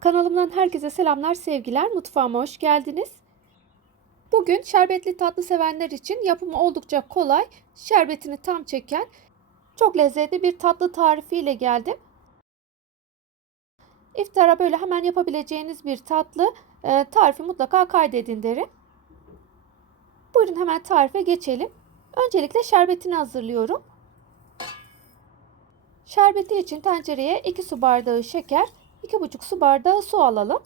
Kanalımdan herkese selamlar, sevgiler. Mutfağıma hoş geldiniz. Bugün şerbetli tatlı sevenler için yapımı oldukça kolay, şerbetini tam çeken, çok lezzetli bir tatlı tarifiyle geldim. İftara böyle hemen yapabileceğiniz bir tatlı e, tarifi mutlaka kaydedin derim. Buyurun hemen tarife geçelim. Öncelikle şerbetini hazırlıyorum. Şerbeti için tencereye 2 su bardağı şeker, 2,5 su bardağı su alalım.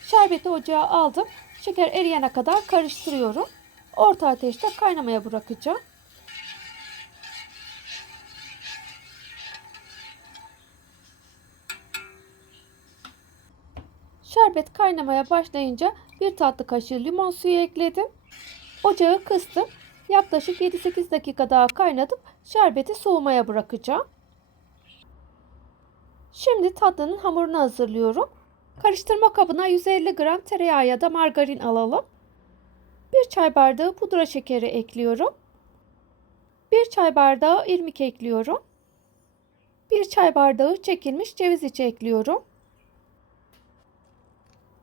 Şerbeti ocağa aldım. Şeker eriyene kadar karıştırıyorum. Orta ateşte kaynamaya bırakacağım. Şerbet kaynamaya başlayınca bir tatlı kaşığı limon suyu ekledim. Ocağı kıstım. Yaklaşık 7-8 dakika daha kaynatıp şerbeti soğumaya bırakacağım. Şimdi tatlının hamurunu hazırlıyorum. Karıştırma kabına 150 gram tereyağı ya da margarin alalım. 1 çay bardağı pudra şekeri ekliyorum. 1 çay bardağı irmik ekliyorum. 1 çay bardağı çekilmiş ceviz içi ekliyorum.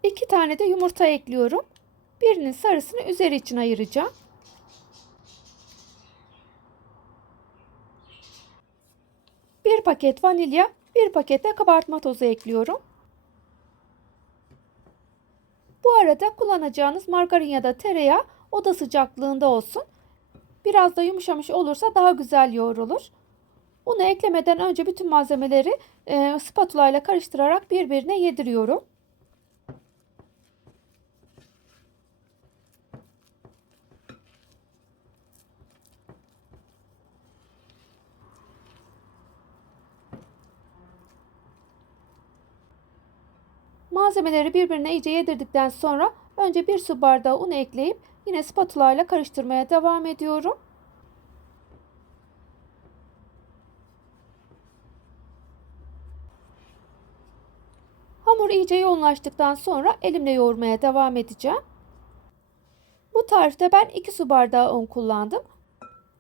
2 tane de yumurta ekliyorum. Birinin sarısını üzeri için ayıracağım. Bir paket vanilya, bir paket de kabartma tozu ekliyorum. Bu arada kullanacağınız margarin ya da tereyağı oda sıcaklığında olsun. Biraz da yumuşamış olursa daha güzel yoğrulur. Unu eklemeden önce bütün malzemeleri e, spatula ile karıştırarak birbirine yediriyorum. Malzemeleri birbirine iyice yedirdikten sonra önce bir su bardağı un ekleyip yine spatula ile karıştırmaya devam ediyorum. Hamur iyice yoğunlaştıktan sonra elimle yoğurmaya devam edeceğim. Bu tarifte ben 2 su bardağı un kullandım.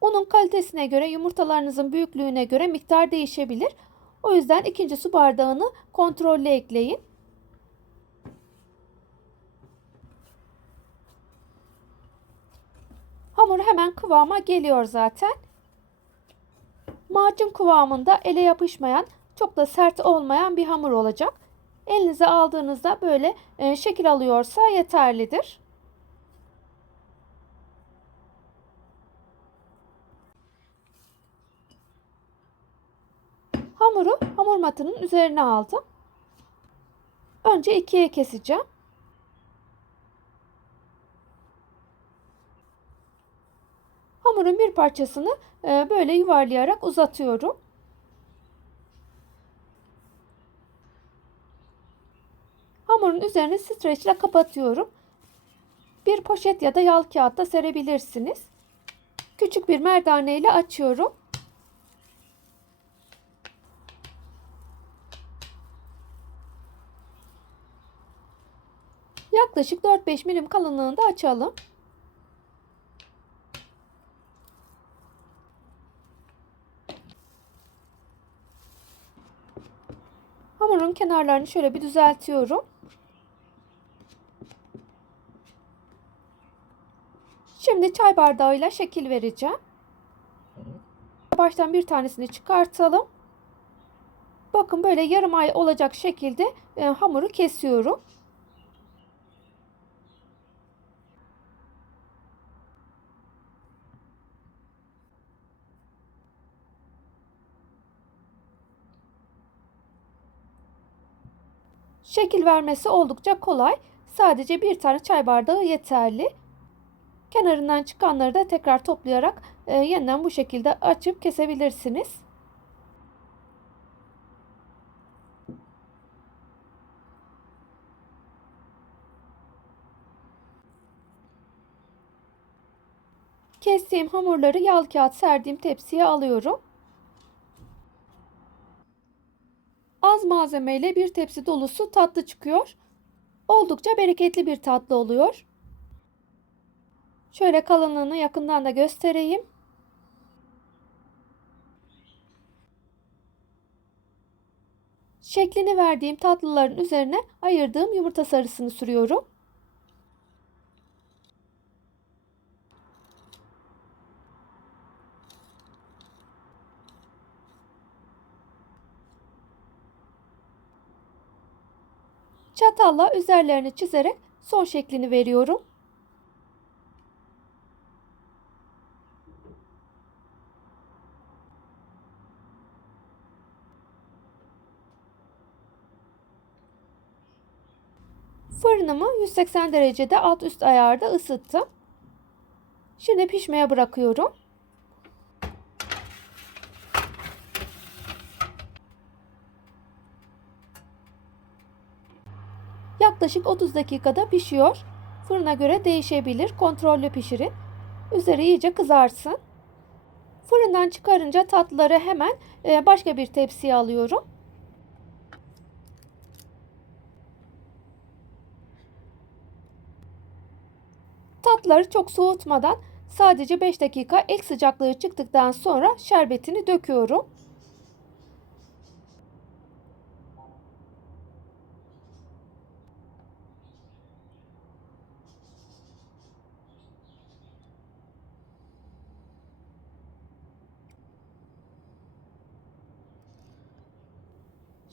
Unun kalitesine göre yumurtalarınızın büyüklüğüne göre miktar değişebilir. O yüzden ikinci su bardağını kontrollü ekleyin. Hamur hemen kıvama geliyor zaten. Macun kıvamında ele yapışmayan, çok da sert olmayan bir hamur olacak. Elinize aldığınızda böyle e, şekil alıyorsa yeterlidir. Hamuru hamur matının üzerine aldım. Önce ikiye keseceğim. Hamurun bir parçasını e, böyle yuvarlayarak uzatıyorum. Hamurun üzerini streçle kapatıyorum. Bir poşet ya da yağ kağıtta serebilirsiniz. Küçük bir merdane ile açıyorum. Yaklaşık 4-5 milim kalınlığında açalım. Hamurun kenarlarını şöyle bir düzeltiyorum. Şimdi çay bardağıyla şekil vereceğim. Baştan bir tanesini çıkartalım. Bakın böyle yarım ay olacak şekilde e, hamuru kesiyorum. Şekil vermesi oldukça kolay. Sadece bir tane çay bardağı yeterli. Kenarından çıkanları da tekrar toplayarak e, yeniden bu şekilde açıp kesebilirsiniz. Kestiğim hamurları yağ kağıt serdiğim tepsiye alıyorum. Az malzemeyle bir tepsi dolusu tatlı çıkıyor. Oldukça bereketli bir tatlı oluyor. Şöyle kalınlığını yakından da göstereyim. Şeklini verdiğim tatlıların üzerine ayırdığım yumurta sarısını sürüyorum. Çatalla üzerlerini çizerek son şeklini veriyorum. Fırınımı 180 derecede alt üst ayarda ısıttım. Şimdi pişmeye bırakıyorum. Yaklaşık 30 dakikada pişiyor. Fırına göre değişebilir. Kontrollü pişirin. Üzeri iyice kızarsın. Fırından çıkarınca tatlıları hemen e, başka bir tepsiye alıyorum. Tatlıları çok soğutmadan sadece 5 dakika ilk sıcaklığı çıktıktan sonra şerbetini döküyorum.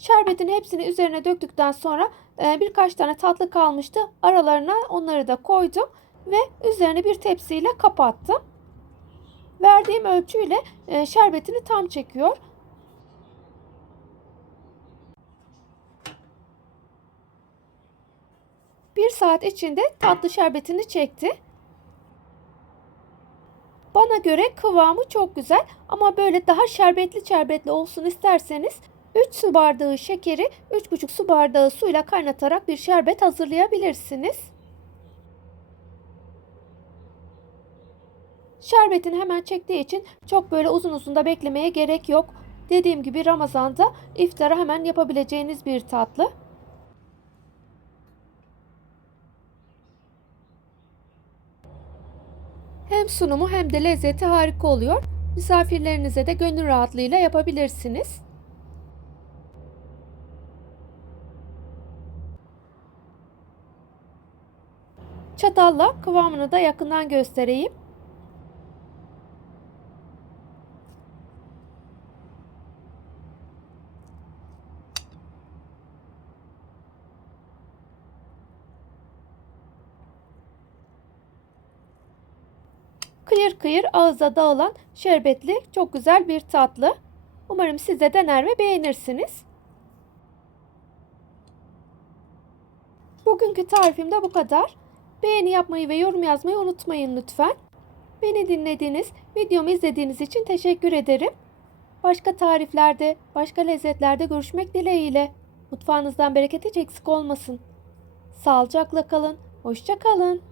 Şerbetin hepsini üzerine döktükten sonra e, birkaç tane tatlı kalmıştı. Aralarına onları da koydum ve üzerine bir tepsiyle kapattım. Verdiğim ölçüyle e, şerbetini tam çekiyor. Bir saat içinde tatlı şerbetini çekti. Bana göre kıvamı çok güzel ama böyle daha şerbetli şerbetli olsun isterseniz 3 su bardağı şekeri 3,5 su bardağı suyla kaynatarak bir şerbet hazırlayabilirsiniz. Şerbetini hemen çektiği için çok böyle uzun uzun da beklemeye gerek yok. Dediğim gibi Ramazan'da iftara hemen yapabileceğiniz bir tatlı. Hem sunumu hem de lezzeti harika oluyor. Misafirlerinize de gönül rahatlığıyla yapabilirsiniz. Çatalla kıvamını da yakından göstereyim. Kıyır kıyır ağıza dağılan şerbetli çok güzel bir tatlı. Umarım siz de dener ve beğenirsiniz. Bugünkü tarifim de bu kadar. Beğeni yapmayı ve yorum yazmayı unutmayın lütfen. Beni dinlediğiniz, videomu izlediğiniz için teşekkür ederim. Başka tariflerde, başka lezzetlerde görüşmek dileğiyle. Mutfağınızdan bereket hiç eksik olmasın. Sağlıcakla kalın, hoşça kalın.